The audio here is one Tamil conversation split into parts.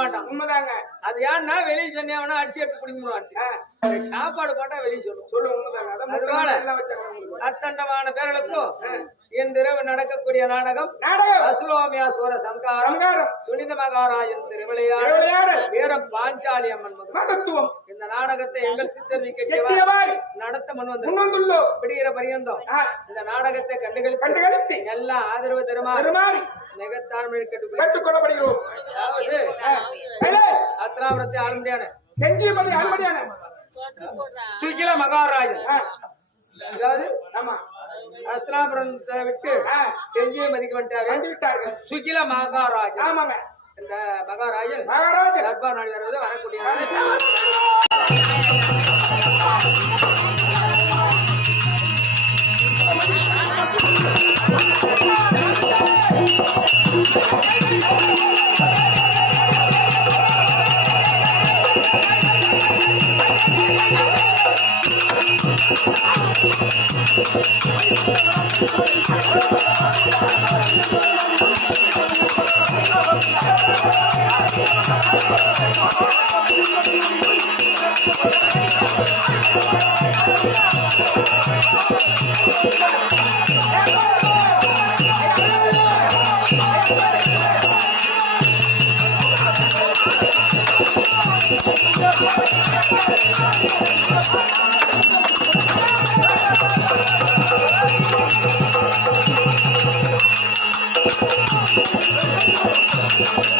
மாட்டான். உண்மைதாங்க. அது ஏன்னா வெளியே சொன்னேன் அடிச்சு எடுத்து குடிக்கணும் சாப்பாடு போட்டா வெளியே சொல்லும். சொல்லு உண்மைதாங்க. அதான் அதனால. அத்தண்டமான பேர்களுக்கும் இன்றிரவு நடக்கக்கூடிய நாடகம் நாடகம். அசுலோமியா சூர சம்காரம். சுனித மகாராஜன் திருவிளையாடல். வீரம் பாஞ்சாலி அம்மன் மகத்துவம். இந்த நாடகத்தை எங்கள் சித்தர் கெட்டியவாய் நடத்த முன் வந்து விடுகிற பரியந்தம். இந்த நாடகத்தை கண்டுகளித்து கண்டுகளித்து. எல்லாம் ஆதரவு தருமா பெருமாறி மிகத்தாழ்மை கேட்டுக்கொள்ளப்படுகிறோம். அதாவது மேலே அத்ராபுரத்தை ஆளுமையான செஞ்சிய பதி அனுமதியான சுகில மகாராஜன். அதாவது ஆமா. அஸ்திராபுரத்தை விட்டு செஞ்சியை மதிக்க வந்துட்டாரு. சுகில மகாராஜன். ஆமாங்க. இந்த மகாராஜன் மகாராஜன்! தர்பார் நாடு வருவது வரக்கூடிய அத்தனை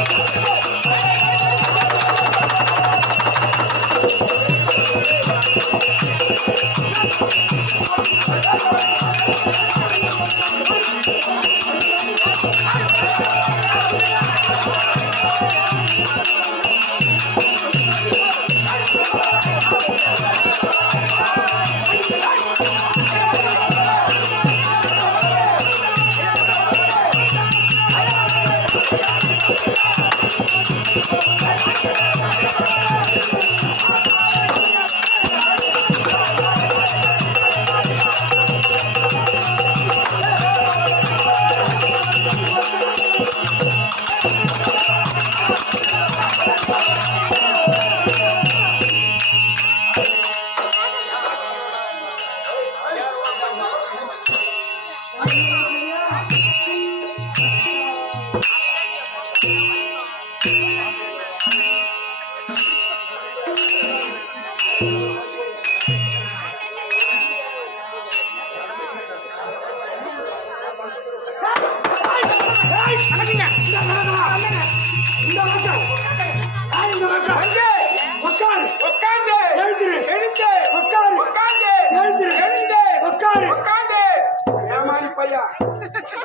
ஏமாறி பையா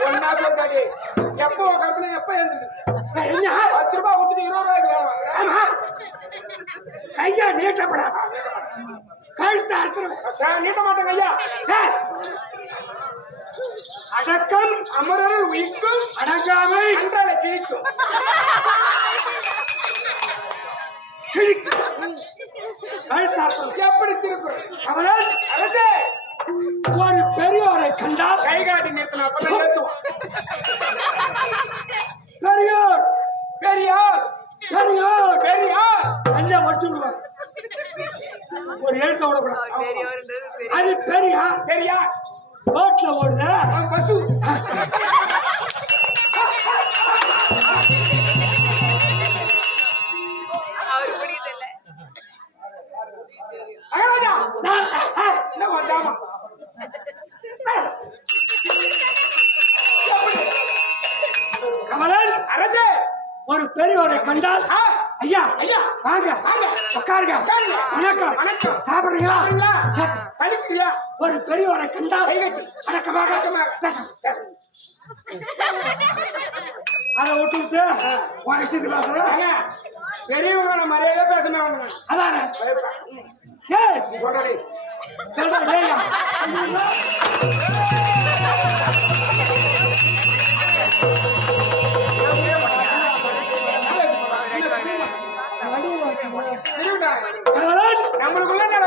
ஒன்னா சொல்றாடி எப்போ உட்காந்து எப்ப என்ன பத்து ரூபாய் கொடுத்துட்டு இருபது ரூபாய்க்கு வேலை வாங்குறேன் கையா நீட்டப்படாத கழுத்து அறுத்துருவேன் நீட்ட மாட்டேங்க ஐயா. அடக்கம் அமரர்கள் உயிர்க்கும் அடங்காமை அன்றாட கிழிக்கும் எப்படி திருக்குறள்? அவனால் அரசே ஒரு பெரியோரை கண்டால் கை காட்டி நிறுத்தினா பெரியோர். பெரியார். பெரியோர். பெரியார். நல்லா முடிச்சு விடுவாங்க ஒரு எழுத்த விடக்கூடாது அது பெரியார். பெரியார். ரோட்ல ஓடுத பசு. கமலன் அரசே ஒரு பெரியோரை கண்டால் ஐயா ஐயா வாங்க வாங்க. உட்காருங்க. வணக்கம். வணக்கம். சாப்பிடுறீங்களா? படிக்கிறியா ஒரு பெரியவரை கண்டால் கை கட்டி. வணக்கமாக. பேசுங்க, பேசுங்க. அதை விட்டு விட்டு பேசுறேன். ஏங்க, பெரியவங்கள மரியாதை பேசணும் அவங்க அதானே. கமலன் நம்மளுக்குள்ள நட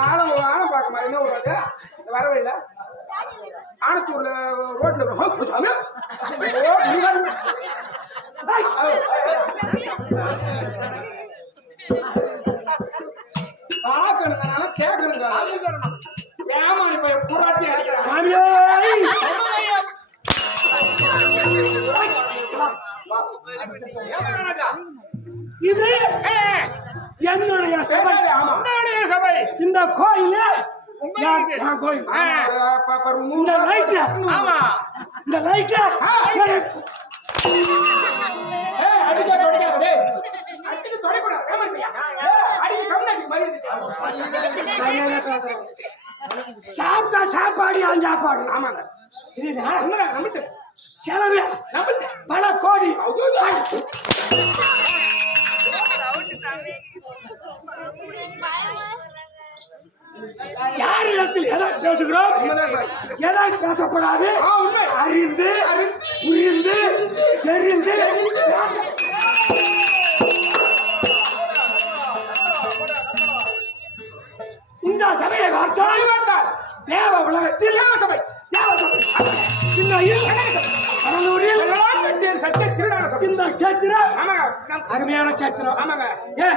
ஆனம் ஆனம் பார்க்க மாதிரி. என்ன விடுறாங்க வர வழியில? ஆனத்தூர்ல ரோட்ல சாமி. பார்க்கணுங்கனால கேட்கணுங்க ஏமா நீ போய் புறாத்தி அடிக்கிறான். சாமியே இது என்னுடைய சபை. ஆமா. சபை. இந்த கோயில். கோயில்? இந்த லைட் ஆமா. இந்த லைட். சாப்பிட்டா சாப்பாடு அவன் சாப்பாடு. ஆமாங்க. உண்மைதான், நம்பிட்டு. செலவு. பல கோடி. யாரிடத்தில் எதை பேசுகிறோம். எதை பேசப்படாது. அறிந்து புரிந்து தெரிந்து இந்த சபையை பார்த்தால். தேவ உலகத்தில் தேவ சபை. தேவ சபை கடலூரில் சத்திய திருநாள சபை. இந்த கேத்திரம் அருமையான கேத்திரம் ஆமாங்க. ஏ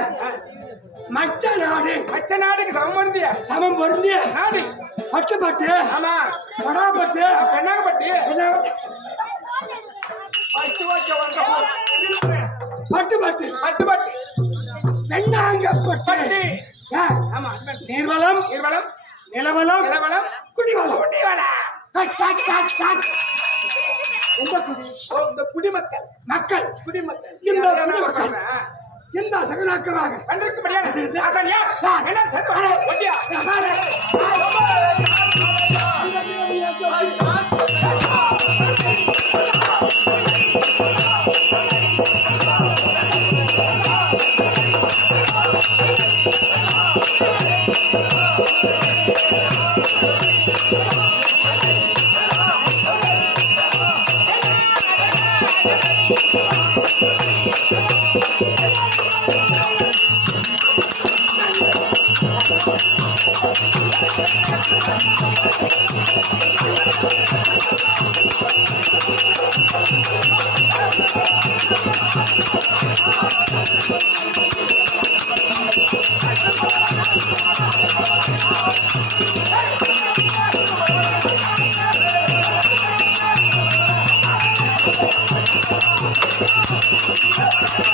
மற்ற நாடு. மச்ச நாடுக்கு சமம் பொருந்திய சமம் பொருந்திய நாடு. பட்டு பட்டு. ஆமா. பெண்ணாகப்பட்டி. என்ன? பட்டு போர். பட்டு பட்டு. பட்டு பட்டு. பெண்ணாங்கப்பட்டு ஆமா. நீர்வளம். நீர்வளம், நிலவளம். நிலவளம், குடிவளம். குடிவளம். எந்த குடி? இந்த குடிமக்கள். மக்கள். குடிமக்கள். இந்த குடிமக்கள்? இந்த சகனாக்கமாக வந்திருக்கும்படியான ஆசாரியா? என்ன